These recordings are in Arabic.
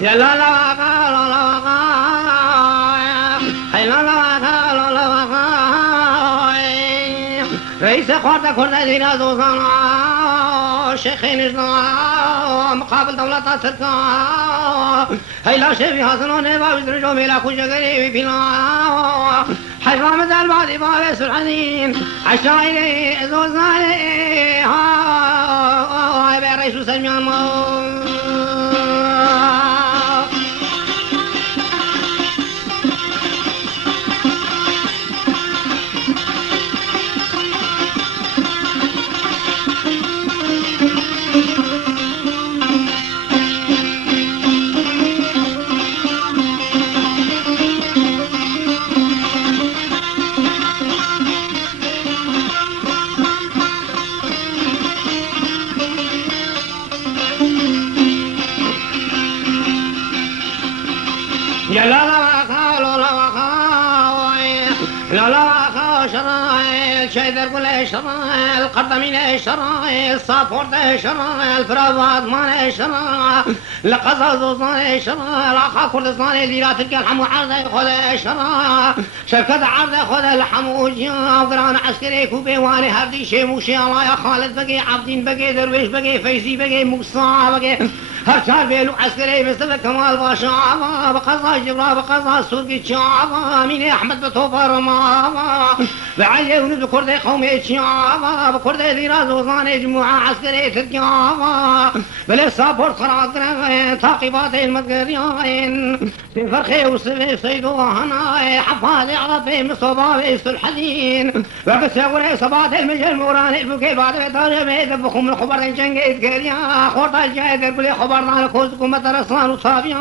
يا لا لا لا لا لا لا رئيس قوات كرد دينا دوزانا شيخين جنا مقابل دولة تركا هيلا شيخي حسنون بابز رجو ميلا كوشكري بينا حيرام مدال بعدي بابي سرحانين عشائي دوزاني هاي بيريسو سميان يا لا لا لا لا لا شرايل شيدر كل شرايل القدمين شرايل الصافورد شرايل الفرافات مان شرايل لقصص صان شرايل اخا كردستان ليرات الحمو عرض خذ شرايل شركة عرض خذ الحمو جاوغران عسكري كوبيواني هردي شيموشي الله يا خالد بقي عبدين بقي درويش بقي فيزي بقي مقصا بقي هر چار بيلو عسكري مثل كمال باشا بقضاء جبرا بقضاء سورقي شعبا مين احمد بطوفر ما بعلي ونبي كردي قومي شعبا بكردي ديراز وصاني جموعة عسكري تركيابا بلا سابور خراقنا تعقيبات المدقريين فرخي وسبي سيدو هناي حفاظي عرفي مصبابي الحدين وقت سيقولي صبات المجل موراني البكي بعد بيطار بيد بخم الخبر جنجيت قريا خورتا الجايد قولي خبرنا لكوزكم مترسان وصابيا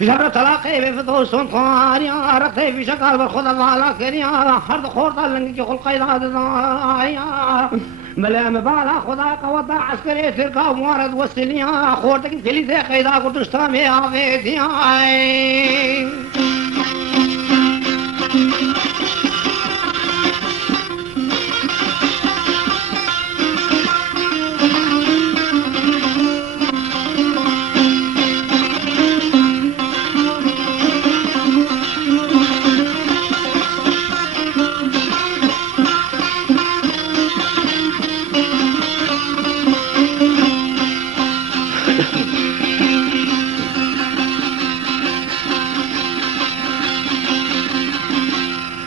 جبر تلاقي بفتو سنطاريا رقتي في شكال بالخضر على كريا حرد خورتا لنجي خلقي ضايا بلا مبالا خدا قوضا عسكري تركا وموارد وسليا خورتك كليزي قيدا قدشتامي عفيتيا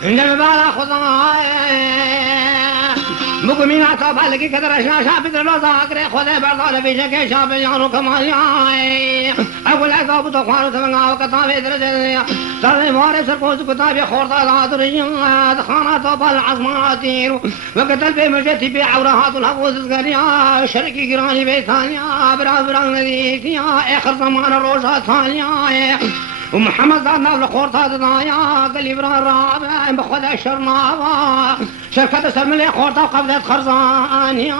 إنما بالا خضاي مقومين عطاب عليك كدر أشنا شاب بدر ذاكري خذي بردال في شكي شاب يانو كمالي أقول لك أبو تخوانو تمنعو كتابي درجة ترى ماري سرقوز كتابي خورتا العطرية دخانا طوبا العظماتين وقتل في مجتي بعورهات الهبوز الزقرية شركي قراني بيتانيا برا نذيتيا آخر زمان الروجات ثانية ومحمد ذاتنا لخورتا دنايا قليبرا الرابع بخذ الشرنابا شركة سرملي خورتا وقبضت خرزانيا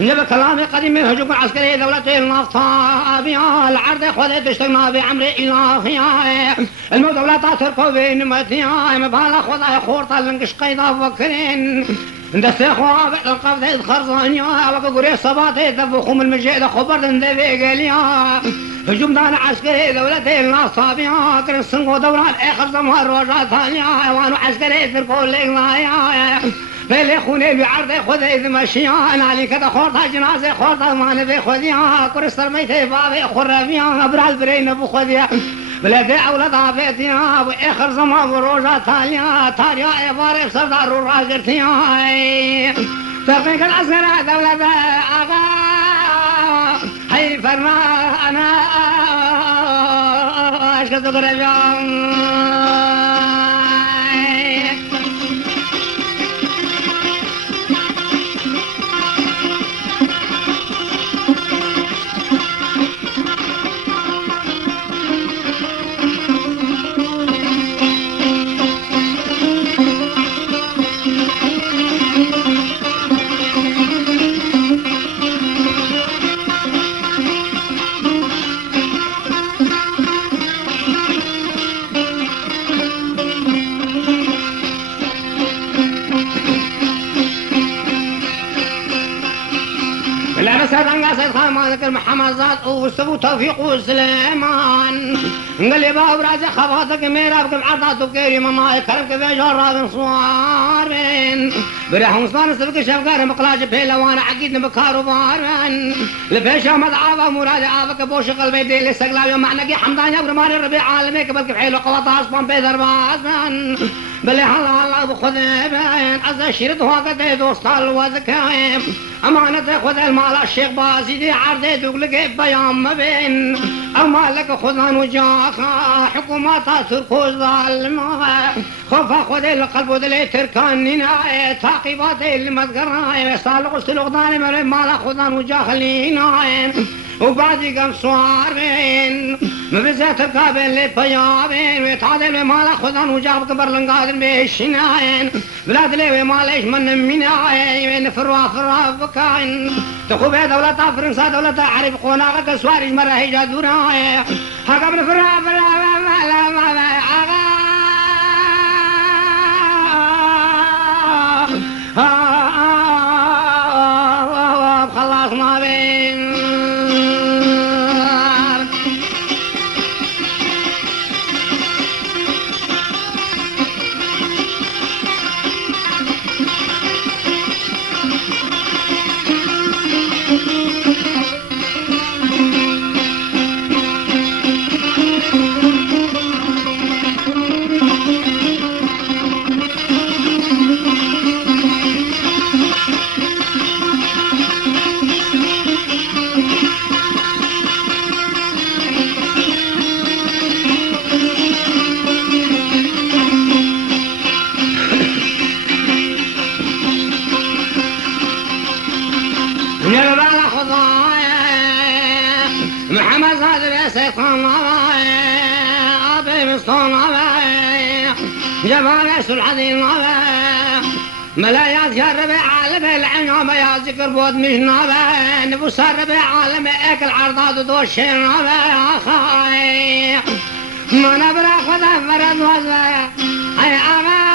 نبي كلامي قديم من هجوم عسكري دولة النفطابيا العرض خذ تشتغنا بعمر إلهيا المدولة تركو بين متيا مبالا خذ خورتا لنقش قيدا وكرين دستي خواب القبض خرزانيا وقوري صباتي دفخوم المجيد خبر دندبي قليا هجوم دان عسكري دولة النصابيا كرسنقو دوران اخر زمان روجات ثانيا وانو عسكري تركو لقنايا بيلي خوني بعرض خذي اذ مشيان علي كده خورتا جنازي خورتا ما نبي خذيها كرستر ميتي بابي خرابيا ابرع البرين ابو خذيها بلادي اولاد عبيتيا واخر زمان روجات ثانيا تاريا عبارة سردار وراجرتيا ترقيق العسكري دولة اغا هاي فرما انا اشكد قريبا لا بس هذا قاصد خان ما ذكر محمد زاد وسبو توفيق وسليمان قال لي باب راجع خواطك ميرابك بعطاتك كريم ما يكرمك في جراب صوارين بريحهم صار سبك شفقار مقلاج بيلا وانا عقيد بكار وبارن لفيش احمد عابا مراد عابك بوش قلبي دي اللي استقلاب يوم معنى حمدان يا مان الربيع عالمي قبل كبحيل وقواطع اصبان بيدر باسن بلي حلا الله بخذ بين عز الشريط وقد دوست الوذكايم امانة خذ المال الشيخ بازيدي عرضي دوغلق بيان ما بين امالك خذان وجاخا حكومات تركوز ظالمة خوفا خذ القلب ودلي تركاننا تعقيبات المذكرة صالق سلوغدان مري مالا خذان وجاخلينا وبعد قام صوارين مبزات القابل اللي بيابين ويتعادل ومالا خذان وجاب كبر لنقادر بيشناين بلاد لي وماليش من مناين فروا بكاين تخوبي دولة فرنسا دولة عرب قناغة سوارج مرة هيجا دوراي حقا فروا خلصنا بين محمد صادق سيطان أبي مسطون جبال العظيم ملايات يا ربيع عالم العنوم يا ذكر بود مجنوبة نفوس الربيع عالم اكل عرضات ودوشين يا خاي ما نبرا خذا مرض وزا اي امان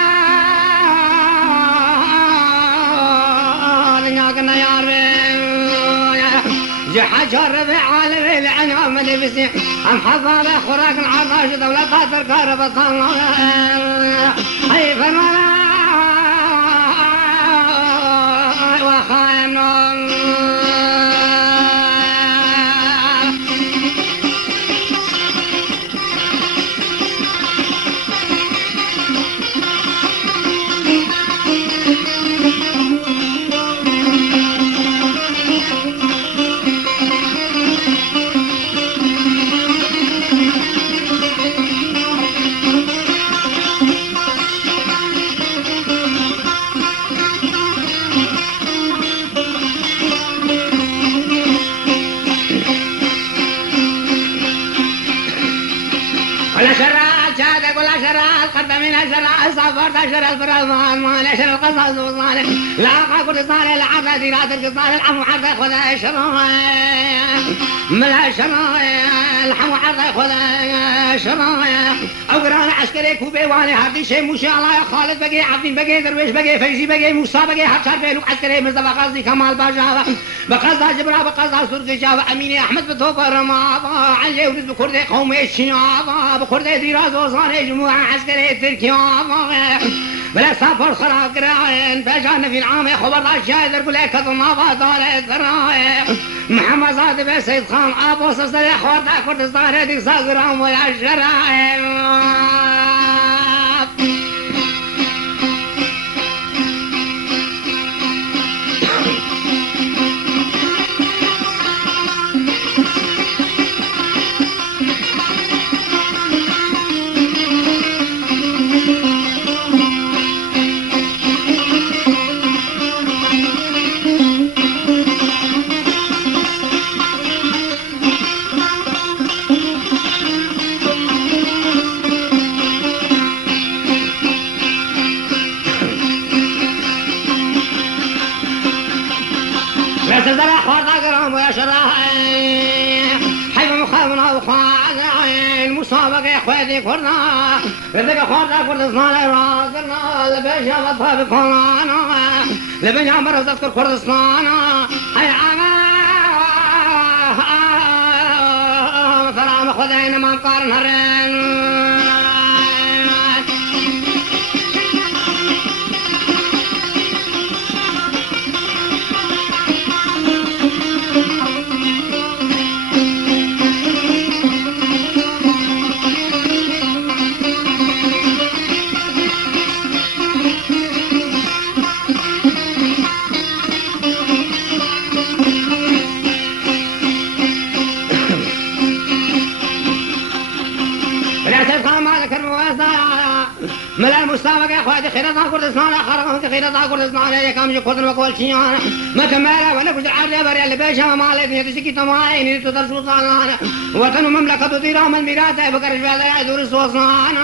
نياقنا يا جحج الربيع عالم العنوم نفسي ام حضر خراق العطاش دولة تركار بطان اي فرمانا من أجر الصفر تشر الفرمان ما نشر القصص والصالح لا قاكل صالح العبد لا ترك صالح الحم حتى خذ الشرايا من الشرايا الحم حتى خذ الشرايا أقران عسكري كوبي واني هردي شيء مشي الله يا خالد بقي عبدين بقي درويش بقي فيزي بقي موسى بقي حشر بيلوك عسكري مصطفى قصدي كمال باشا بقصد جبرا بقصد سرق جاوة أميني أحمد بتوفر ما علي ولد بكرد قومي الشنابة بكرد ديراز وصاني جموع عسكري تركيا بلا سافر خراب قراين فجانا في العام خبر الشاهد يقول لك ما فضلت قراين محمد صادق بن سيد خان ابو صدق خورتا كردستان هذيك صغرام ولا شرايين مسابقة اخواتي كرنا بدك اخواتك كردستان راسنا لبيش مطابق كرنا لبيش عمر تذكر كردستان هيا فرام خذين ما مقارن هرين ملا المستوى يا اخواتي خيرات كردستان خرقهم خيرات كردستان يا كم جو كردن وقول شيان ما كمالا ولا كنت عارف بري اللي بيشا ما لي تسكي تماي ني تدر سلطان وطن مملكه ديرام الميراث بكر جبال دور سوسان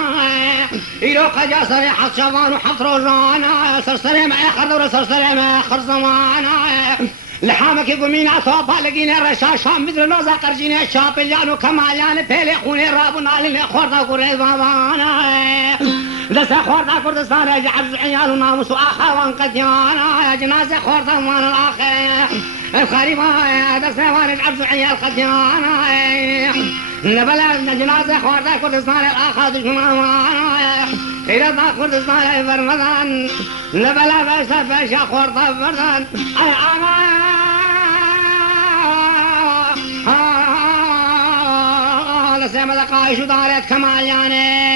يلو قجا سري حط شوان وحط روزان سرسري ما اخر دور سرسري ما اخر زمان لحامك يقومين عصابة لقينا رشاشة مثل نوزا قرجينا الشابليان كماليان بيلي خوني رابنا للي خورتا قريب بابانا دسا خورتا كردستان يجي عرض عيال وناموس وآخوان قديانا جنازة خورتا مان الآخر الخريبة دسا وارد عرض عيال قديانا نبلا جنازة خورتا كردستان الآخر دشمنا إذا ما كردستان برمضان نبلا باشا خورتا بردان لسيما لقائش دارت كمالياني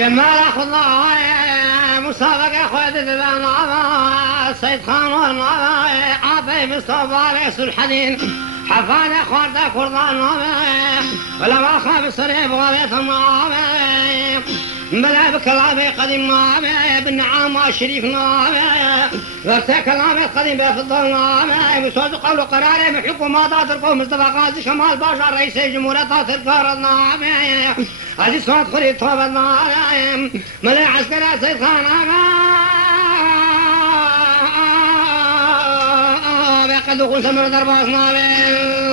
جمال اخو الله مسابقة خذت الأنعام سيد خان عافي مصطفى ليس الحدين حفان خورتا كردان ولا ما خاف الصريف وغيث النعام بلا بكلامي قديم نعام بالنعام الشريف نعام غرتي كلامي القديم بفضل نعام بصوت قول قراري من حكومات تركوا مصطفى غازي شمال باشا رئيس الجمهورية تركوا نعام هذه صوت خريط طوب النعام ملا عسكري سيد خان قد قلت سمر درب أصنابي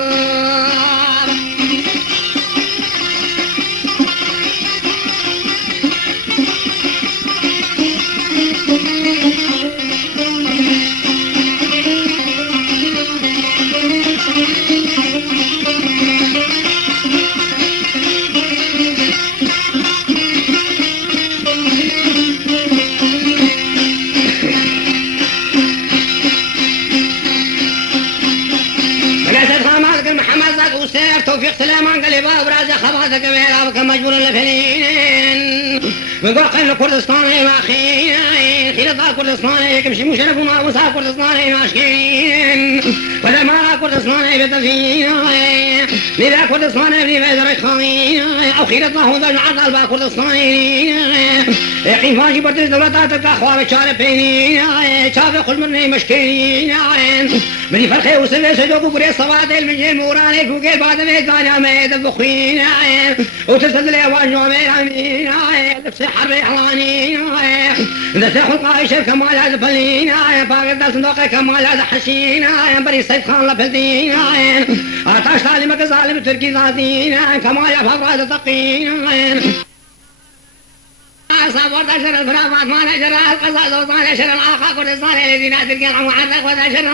توفيق سليمان قلبا برازة خباتك بيرا وكان مجبور لفلين وقاقل كردستاني ماخين خيرتا كردستاني يكمشي مشرف وناموسا كردستاني ماشكين ولما كردستاني بتفين نلا كردستاني بني بيدر خامين او خيرتا هو ذا جعل البا كردستاني يقين فاشي برتز دولتاتك اخوة بشار بينين شافي خل مني مشكين مني فرخي وسلي سيدوكو بري صواتي المجين موراني كوكي بعد ميدانا ميد بخوين وتسد لي واجو ميراني لبسي حربي حلاني دسي خلقاي شير كمال هذا فلين باقي دس صندوقي كمال هذا حشين بري سيد خان لفلدين عطاش ظالمك ظالم تركي ذاتين كمال فبراد تقين صبرت أشر الفرامات ما نشر القصص وصان أشر الآخر كردستان الذين تلقى المعرق وتشر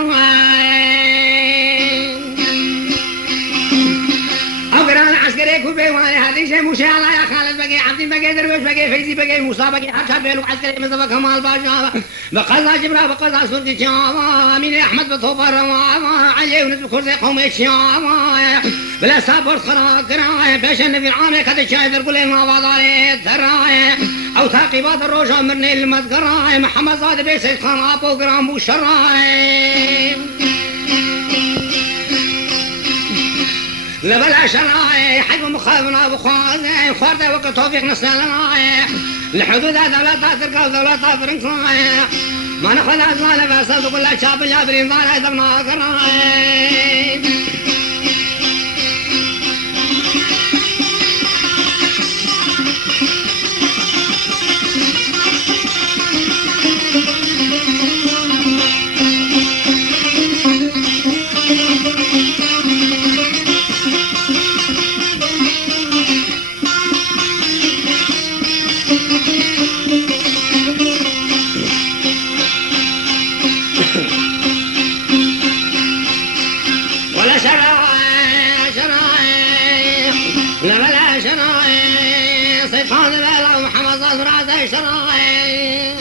أقران عسكري كوبي واني هذه شيء مشي الله يا خالد بقي عبد بقي درويش بقي فيزي بقي موسى بقي حرشا بيلو عسكري مصطفى كمال باشا بقضى جبرا بقضى سلطي شاما أمين أحمد بطوفة رواما علي ونسب كرزي قومي شاما بلا صبر خراق راي بيش النبي العامي كد شايف القليل ما وضعي الدراي أو تعقيبات الروشة مرني المذكراي محمد زاد بيسيد خان أبو قرام بوشراي لبلا شراي حق مخابنا بخوازي خورتي وقت توفيق نسلاي لحدود دولتها تركا دولتها فرنساي ما نخذ أزمان فصلت كل شاب جابرين ضانا يضمنا كراي ولا شراي لا ولا شراي صيفان بلا محمد صدرات شراي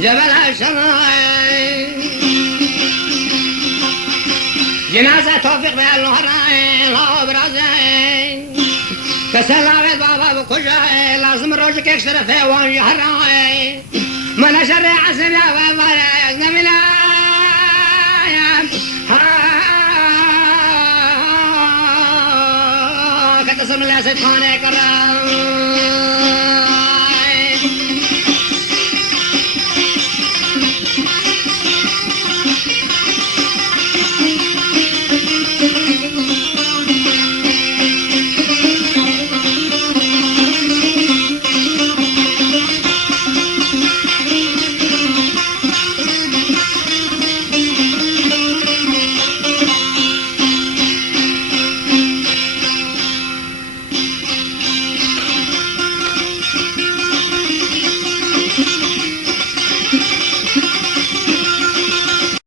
جبل شراي جنازة توفيق بالهراي لا برازي كسلاوي بابا بكجاي لازم روجك يكسر في وان هراي من شر عسل يا بابا يا زميلا كتصل لا ستخانه كرام